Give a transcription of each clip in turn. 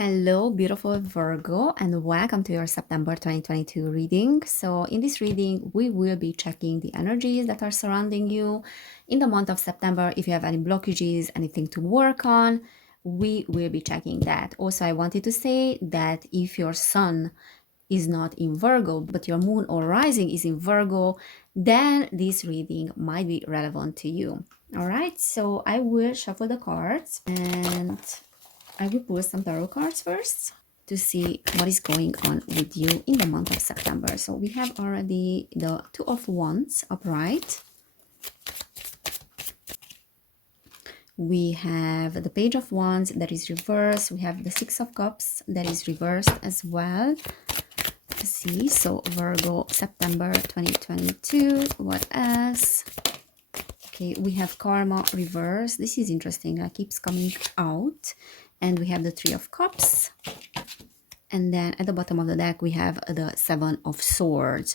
Hello, beautiful Virgo, and welcome to your September 2022 reading. So, in this reading, we will be checking the energies that are surrounding you in the month of September. If you have any blockages, anything to work on, we will be checking that. Also, I wanted to say that if your sun is not in Virgo, but your moon or rising is in Virgo, then this reading might be relevant to you. All right, so I will shuffle the cards and I will pull some tarot cards first to see what is going on with you in the month of September. So we have already the Two of Wands upright. We have the Page of Wands that is reversed. We have the Six of Cups that is reversed as well. Let's see, so Virgo, September 2022. What else? Okay, we have Karma reversed. This is interesting. That keeps coming out. And we have the Three of Cups. And then at the bottom of the deck, we have the Seven of Swords.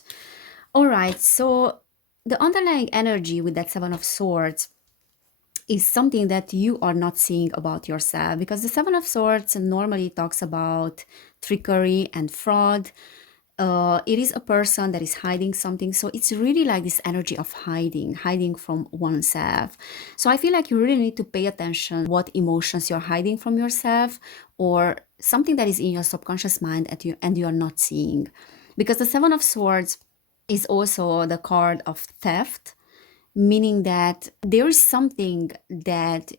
All right, so the underlying energy with that Seven of Swords is something that you are not seeing about yourself, because the Seven of Swords normally talks about trickery and fraud. It is a person that is hiding something. So it's really like this energy of hiding from oneself. So I feel like you really need to pay attention what emotions you're hiding from yourself, or something that is in your subconscious mind and you're not seeing. Because the Seven of Swords is also the card of theft, meaning that there is something that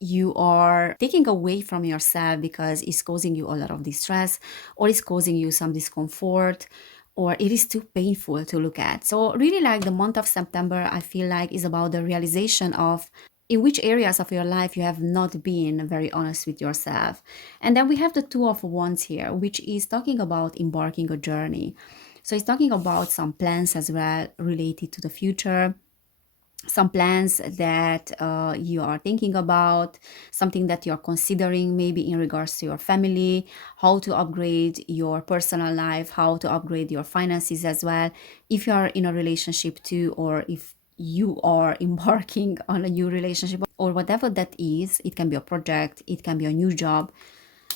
you are taking away from yourself because it's causing you a lot of distress, or it's causing you some discomfort, or it is too painful to look at. So really, like, the month of September, I feel like, is about the realization of in which areas of your life you have not been very honest with yourself. And then we have the Two of Wands here, which is talking about embarking a journey. So it's talking about some plans as well related to the future, some plans that you are thinking about, something that you're considering, maybe in regards to your family, how to upgrade your personal life, how to upgrade your finances as well, if you are in a relationship too, or if you are embarking on a new relationship, or whatever that is. It can be a project, it can be a new job,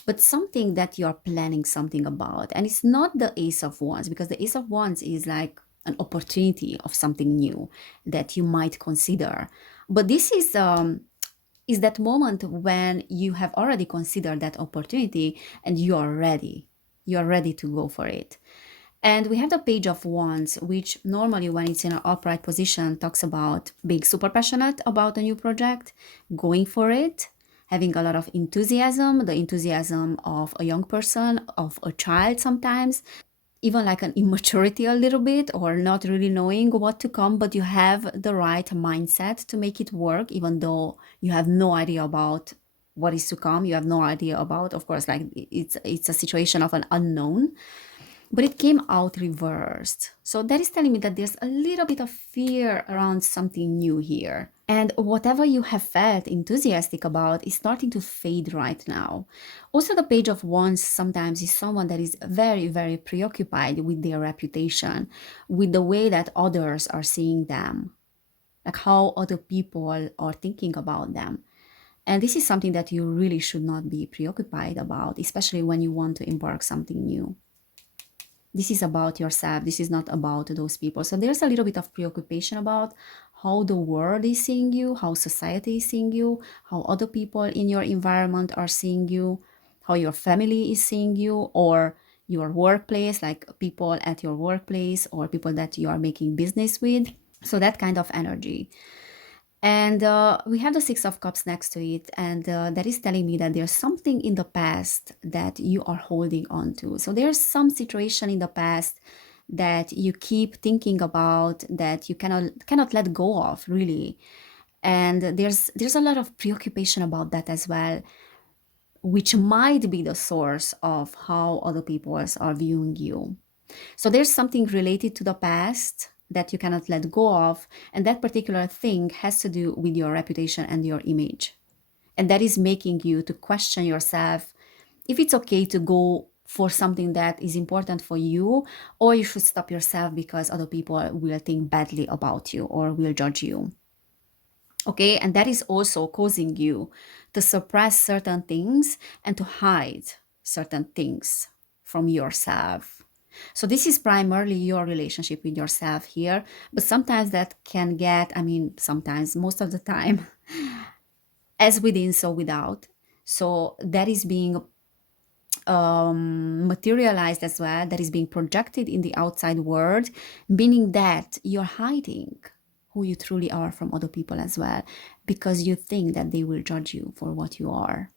but something that you're planning something about. And it's not the Ace of Wands, because the Ace of Wands is like an opportunity of something new that you might consider. But this is that moment when you have already considered that opportunity and you are ready. You are ready to go for it. And we have the Page of Wands, which normally, when it's in an upright position, talks about being super passionate about a new project, going for it, having a lot of enthusiasm, the enthusiasm of a young person, of a child sometimes, even like an immaturity a little bit, or not really knowing what to come, but you have the right mindset to make it work, even though you have no idea about what is to come. You have no idea about, of course, like, it's a situation of an unknown, but it came out reversed. So that is telling me that there's a little bit of fear around something new here. And whatever you have felt enthusiastic about is starting to fade right now. Also, the Page of Wands sometimes is someone that is very, very preoccupied with their reputation, with the way that others are seeing them, like how other people are thinking about them. And this is something that you really should not be preoccupied about, especially when you want to embark something new. This is about yourself. This is not about those people. So there's a little bit of preoccupation about how the world is seeing you, how society is seeing you, how other people in your environment are seeing you, how your family is seeing you, or your workplace, like people at your workplace or people that you are making business with. So that kind of energy. And we have the Six of Cups next to it. And that is telling me that there's something in the past that you are holding on to. So there's some situation in the past that you keep thinking about, that you cannot let go of, really. And there's a lot of preoccupation about that as well, which might be the source of how other people are viewing you. So there's something related to the past that you cannot let go of, and that particular thing has to do with your reputation and your image. And that is making you to question yourself if it's okay to go for something that is important for you, or you should stop yourself because other people will think badly about you or will judge you. Okay, and that is also causing you to suppress certain things and to hide. certain things from yourself. So this is primarily your relationship with yourself here, but sometimes that can get, I mean, sometimes, most of the time, as within, so without. So that is being materialized as well, that is being projected in the outside world, meaning that you're hiding who you truly are from other people as well, because you think that they will judge you for what you are.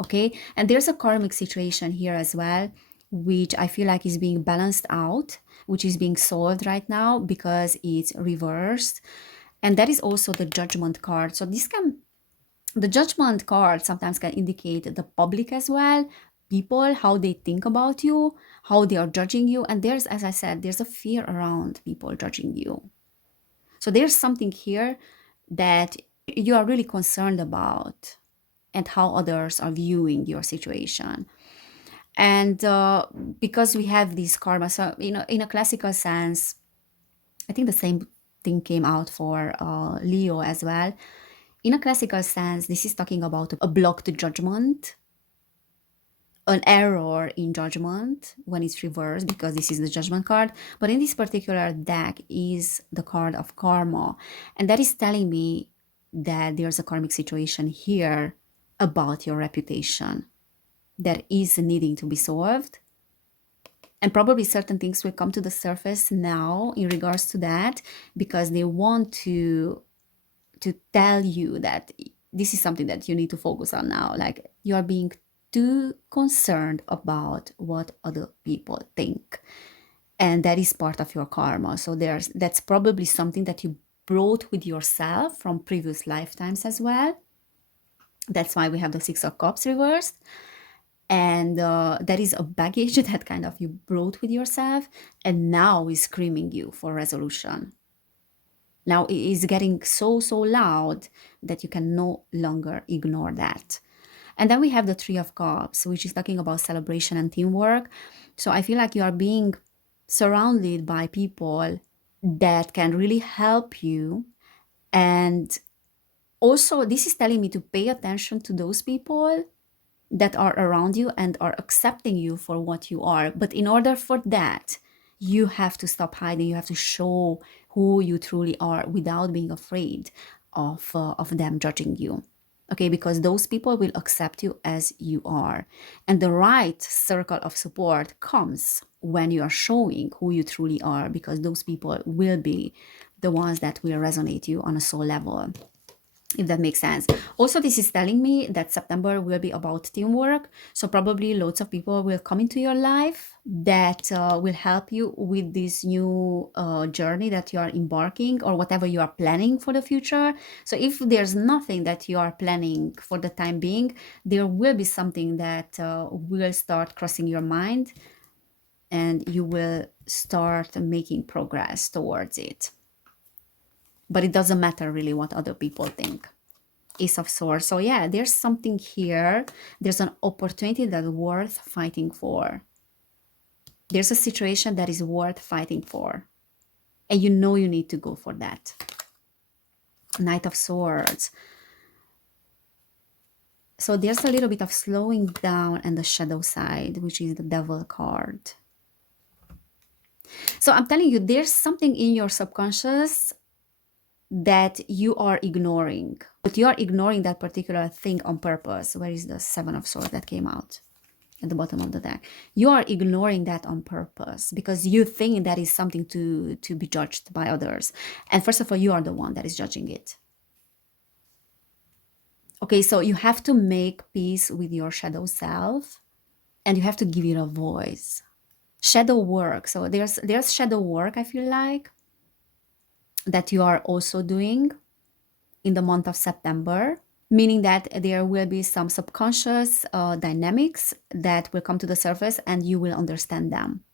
Okay, and there's a karmic situation here as well, which I feel like is being balanced out, which is being solved right now because it's reversed. And that is also the judgment card. So this can, the judgment card sometimes can indicate the public as well, people, how they think about you, how they are judging you. And there's, as I said, there's a fear around people judging you. So there's something here that you are really concerned about, and how others are viewing your situation. And because we have these karma, so in a classical sense, I think the same thing came out for Leo as well. In a classical sense, this is talking about a blocked judgment, an error in judgment when it's reversed, because this is the judgment card. But in this particular deck is the card of karma. And that is telling me that there's a karmic situation here about your reputation that is needing to be solved. And probably certain things will come to the surface now in regards to that, because they want to tell you that this is something that you need to focus on now. Like, you are being too concerned about what other people think, and that is part of your karma. So that's probably something that you brought with yourself from previous lifetimes as well. That's why we have the Six of Cups reversed. And that is a baggage that kind of you brought with yourself, and now is screaming you for resolution. Now it is getting so loud that you can no longer ignore that. And then we have the Three of Cups, which is talking about celebration and teamwork. So I feel like you are being surrounded by people that can really help you. And also, this is telling me to pay attention to those people that are around you and are accepting you for what you are. But in order for that, you have to stop hiding. You have to show who you truly are without being afraid of them judging you. Okay, because those people will accept you as you are. And the right circle of support comes when you are showing who you truly are, because those people will be the ones that will resonate you on a soul level, if that makes sense. Also, this is telling me that September will be about teamwork. So probably lots of people will come into your life that will help you with this new journey that you are embarking, or whatever you are planning for the future. So if there's nothing that you are planning for the time being, there will be something that will start crossing your mind, and you will start making progress towards it. But it doesn't matter really what other people think. Ace of Swords. So yeah, there's something here. There's an opportunity that's worth fighting for. There's a situation that is worth fighting for. And you know you need to go for that. Knight of Swords. So there's a little bit of slowing down and the shadow side, which is the Devil card. So I'm telling you, there's something in your subconscious that you are ignoring, but you are ignoring that particular thing on purpose. Where is the Seven of Swords that came out at the bottom of the deck? You are ignoring that on purpose because you think that is something to be judged by others. And first of all, you are the one that is judging it. Okay, so you have to make peace with your shadow self, and you have to give it a voice. Shadow work. So there's shadow work, I feel like, that you are also doing in the month of September, meaning that there will be some subconscious dynamics that will come to the surface, and you will understand them.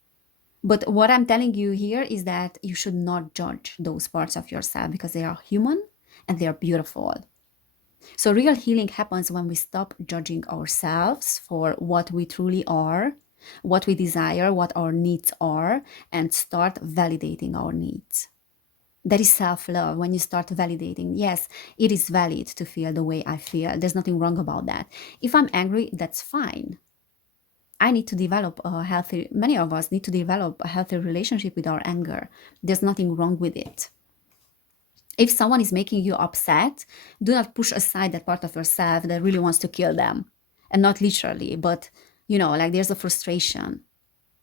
But what I'm telling you here is that you should not judge those parts of yourself, because they are human and they are beautiful. So real healing happens when we stop judging ourselves for what we truly are, what we desire, what our needs are, and start validating our needs. That is self-love. When you start validating, yes, it is valid to feel the way I feel. There's nothing wrong about that. If I'm angry, that's fine. I need to develop a healthy, many of us need to develop a healthy relationship with our anger. There's nothing wrong with it. If someone is making you upset, do not push aside that part of yourself that really wants to kill them. And not literally, but like there's a frustration.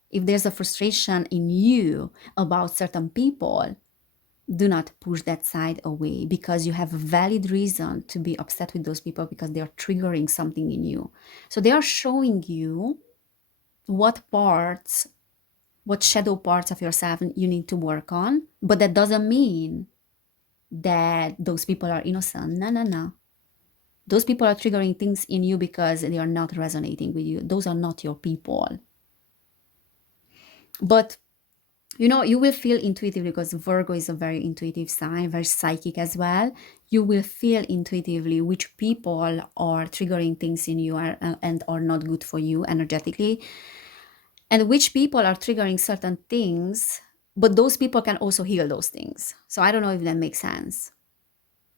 If there's a frustration in you about certain people, do not push that side away, because you have a valid reason to be upset with those people, because they are triggering something in you. So they are showing you what shadow parts of yourself you need to work on. But that doesn't mean that those people are innocent. No, no, no. Those people are triggering things in you because they are not resonating with you. Those are not your people. But you will feel intuitively, because Virgo is a very intuitive sign, very psychic as well. You will feel intuitively which people are triggering things in you and are not good for you energetically, and which people are triggering certain things, but those people can also heal those things. So I don't know if that makes sense.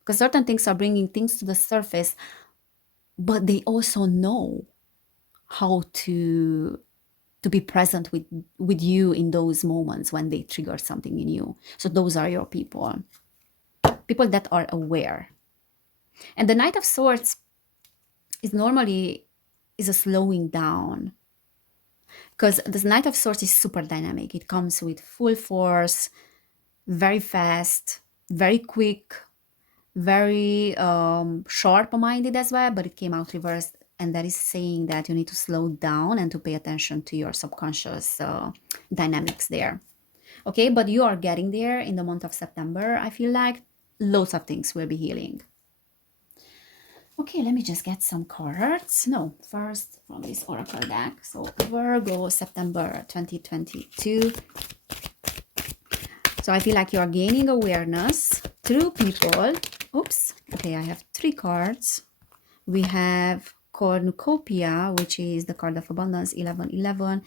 Because certain things are bringing things to the surface, but they also know how to be present with you in those moments when they trigger something in you. So those are your people that are aware. And the Knight of Swords is normally a slowing down, because the Knight of Swords is super dynamic. It comes with full force, very fast, very quick, very sharp-minded as well, but it came out reversed, and that is saying that you need to slow down and to pay attention to your subconscious dynamics there. Okay, but you are getting there in the month of September. I feel like loads of things will be healing. Okay, let me just get some cards. No, first from this oracle deck. So Virgo, September 2022. So I feel like you are gaining awareness through people. Oops. Okay, I have 3 cards. We have Cornucopia, which is the card of abundance, 1111.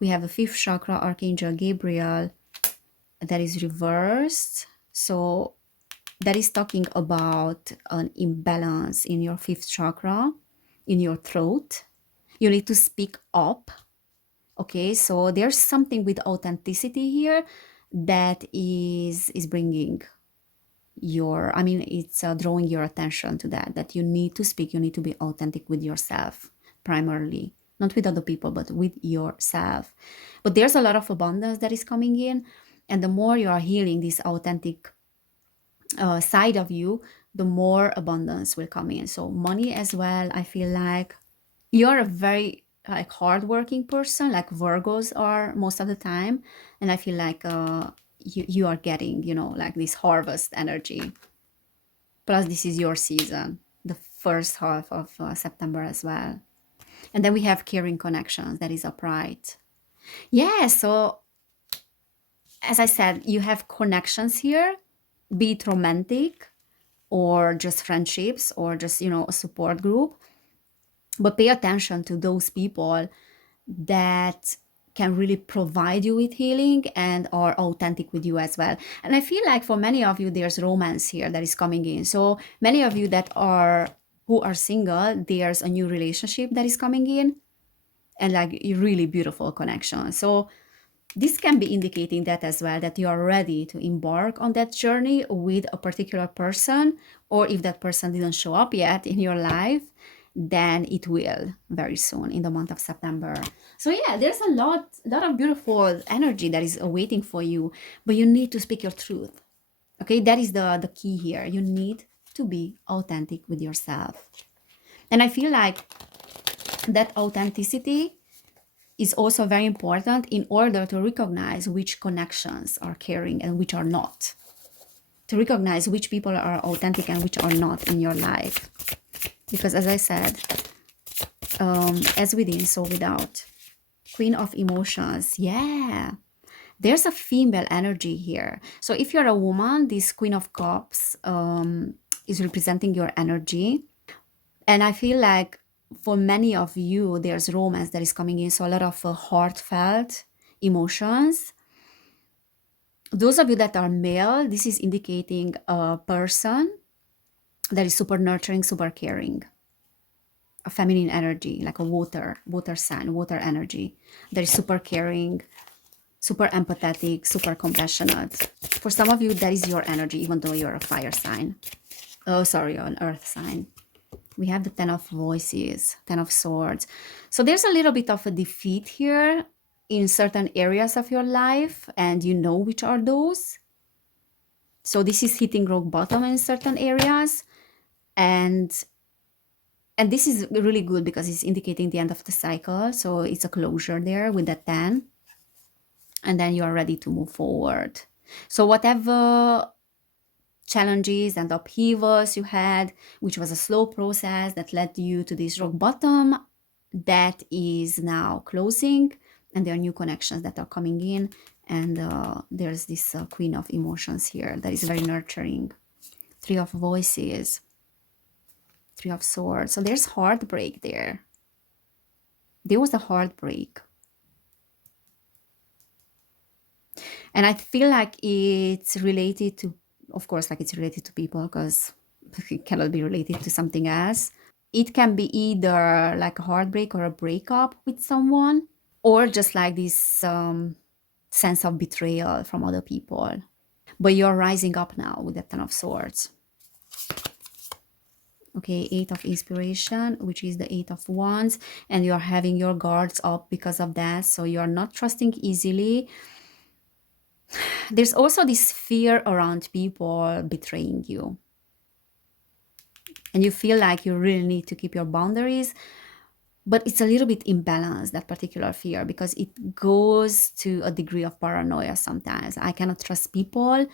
We have the 5th chakra, Archangel Gabriel, that is reversed. So that is talking about an imbalance in your 5th chakra, in your throat. You need to speak up. Okay, so there's something with authenticity here that is bringing it's drawing your attention to that you need to speak. You need to be authentic with yourself primarily, not with other people, but with yourself. But there's a lot of abundance that is coming in, and the more you are healing this authentic side of you, the more abundance will come in. So money as well. I feel like you're a very hardworking person, like Virgos are most of the time, and I feel like you are getting like this harvest energy. Plus this is your season, the first half of September as well. And then we have caring connections, that is upright. Yeah, so as I said, you have connections here, be it romantic or just friendships or just a support group. But pay attention to those people that can really provide you with healing and are authentic with you as well. And I feel like for many of you, there's romance here that is coming in. So many of you who are single, there's a new relationship that is coming in, and like a really beautiful connection. So this can be indicating that as well, that you are ready to embark on that journey with a particular person, or if that person didn't show up yet in your life, then it will very soon in the month of September. So yeah, there's a lot of beautiful energy that is awaiting for you, but you need to speak your truth. Okay, that is the key here. You need to be authentic with yourself. And I feel like that authenticity is also very important in order to recognize which connections are caring and which are not. To recognize which people are authentic and which are not in your life. Because as I said, as within, so without. Queen of emotions. Yeah. There's a female energy here. So if you're a woman, this Queen of Cups is representing your energy. And I feel like for many of you, there's romance that is coming in. So a lot of heartfelt emotions. Those of you that are male, this is indicating a person that is super nurturing, super caring. a feminine energy, like a water sign, water energy. That is super caring, super empathetic, super compassionate. For some of you, that is your energy, even though you're a fire sign. Oh, sorry, an earth sign. We have the Ten of Voices, Ten of Swords. So there's a little bit of a defeat here in certain areas of your life, and you know which are those. So this is hitting rock bottom in certain areas, and this is really good because it's indicating the end of the cycle. So it's a closure there with the 10, and then you are ready to move forward. So whatever challenges and upheavals you had, which was a slow process that led you to this rock bottom, that is now closing, and there are new connections that are coming in. And there's this Queen of Emotions here that is very nurturing. Three of Voices, Three of Swords. So there's heartbreak there. There was a heartbreak. And I feel like it's related to, of course, like it's related to people because it cannot be related to something else. It can be either like a heartbreak or a breakup with someone, or just like this sense of betrayal from other people. But you're rising up now with the Ten of Swords. Okay, Eight of Inspiration, which is the Eight of Wands, and you're having your guards up because of that. So you're not trusting easily. There's also this fear around people betraying you. And you feel like you really need to keep your boundaries, but it's a little bit imbalanced, that particular fear, because it goes to a degree of paranoia sometimes. I cannot trust people.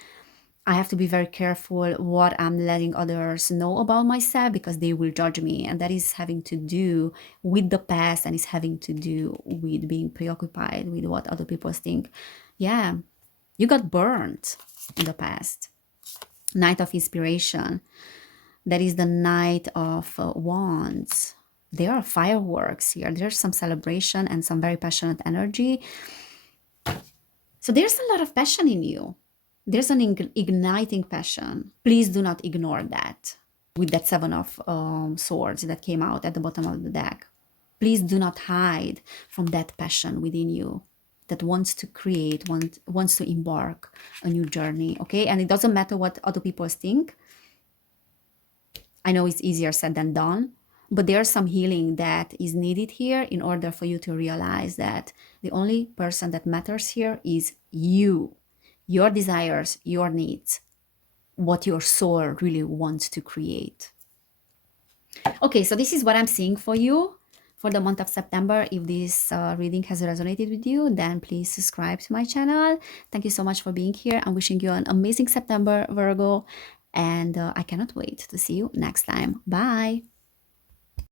I have to be very careful what I'm letting others know about myself because they will judge me. And that is having to do with the past, and is having to do with being preoccupied with what other people think. Yeah, you got burned in the past. Knight of Inspiration. That is the Knight of Wands. There are fireworks here. There's some celebration and some very passionate energy. So there's a lot of passion in you. There's an igniting passion. Please do not ignore that with that Seven of Swords that came out at the bottom of the deck. Please do not hide from that passion within you that wants to create, wants to embark a new journey, okay? And it doesn't matter what other people think. I know it's easier said than done, but there's some healing that is needed here in order for you to realize that the only person that matters here is you, your desires, your needs, what your soul really wants to create. Okay, so this is what I'm seeing for you for the month of September. If this reading has resonated with you, then please subscribe to my channel. Thank you so much for being here. I'm wishing you an amazing September, Virgo, and I cannot wait to see you next time. Bye.